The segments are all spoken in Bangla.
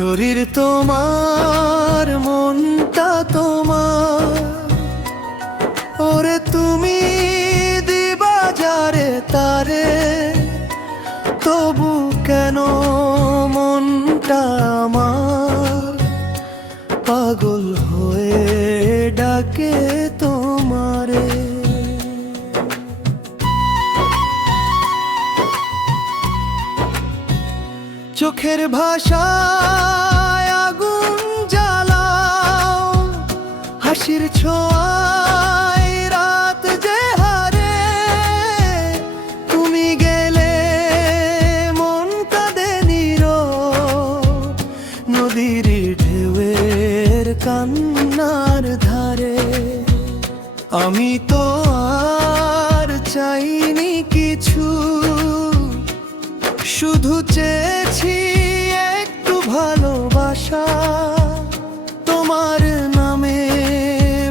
শরীর তোমার, মনটা তোমার, ওরে তুমি দিবা যারে তারে, তবু কেন মনটা আমার পাগল হয়ে ডাকে তোমারে। চোখের ভাষায় আগুন জ্বালাও, হাসির ছোঁয়ায় রাত যে হারে, তুমি গেলে মন কাঁদে নীরব নদীর ঢেউয়ের কান্নার ধারে। আমি তো আর চাইনি কিছু, শুধু চেয়েছি একটু ভালোবাসা, তোমার নামে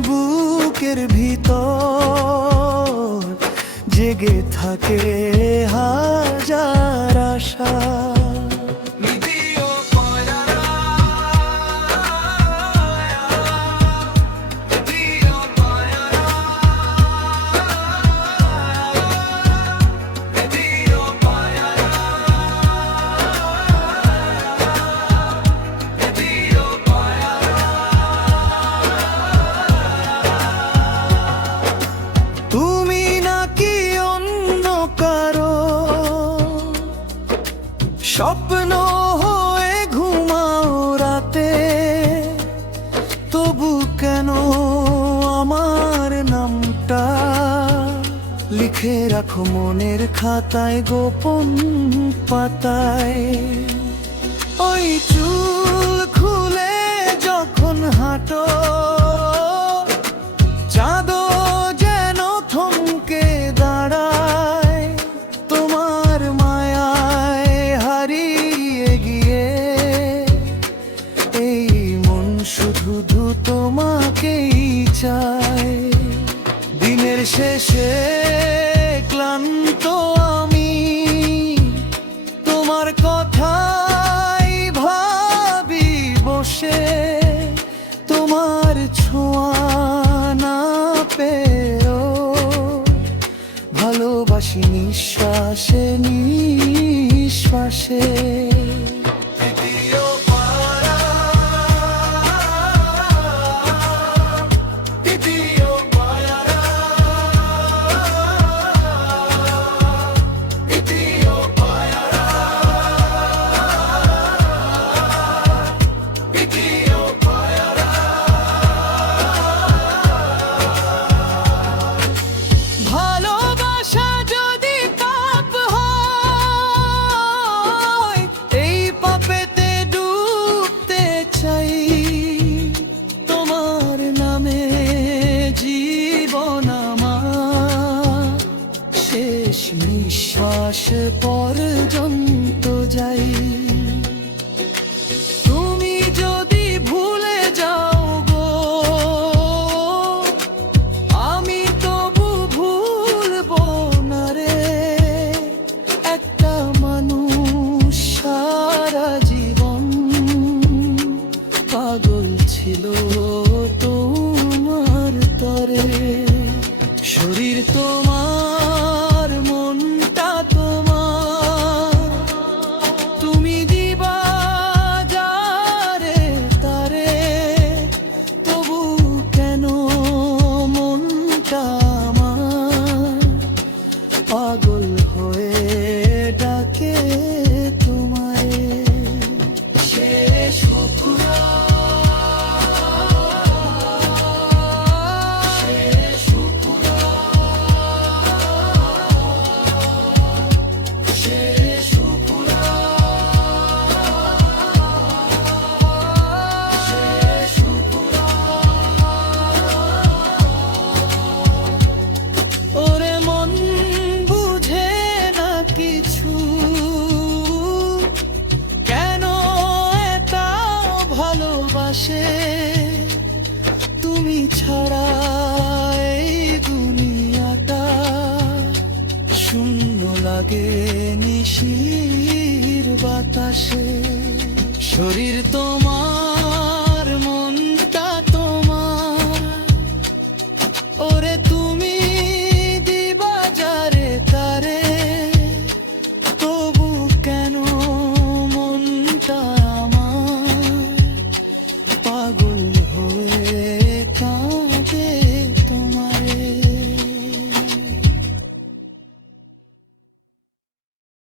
বুকের ভিতর জেগে থাকে হাজার আশা। স্বপ্ন হয়ে ঘুমাও রাতে, তবু কেন আমার নামটা লিখে রাখো মনের খাতায় গোপন পাতায়। ওই চুল খুলে যখন হাঁটো, চাঁদও যেন থমকে দাঁড়ায়, তোমার মায়ায় হারিয়ে গিয়ে এই মন শুধু তোমাকেই চায়। দিনের শেষে ক্লান্ত আমি তোমার কথাই ভাবি বসে, তোমার ছোঁয়া না পেয়েও ভালোবাসি নিঃশ্বাসে নিঃশ্বাসে। নিঃশ্বাস পর্যন্ত যাই, তুমি যদি ভুলে যাও গো, আমি তবু ভুলবো না রে। একটা মানুষ সারা জীবন পাগল ছিল তোমার তরে। শরীর তোমার, মনটা তোমার, তুমি দিবা যারে তারে, তবু কেন মনটা আমার পাগল হয়ে ডাকে তোমায়। শেষ ভালোবাসে তুমি ছাড়া এই দুনিয়াটা শূন্য লাগে নিশির বাতাসে। শরীর তোমার, মনটা তোমার, ওরে তুমি দিবা যারে তারে, তবু কেন মনটা আমার পাগল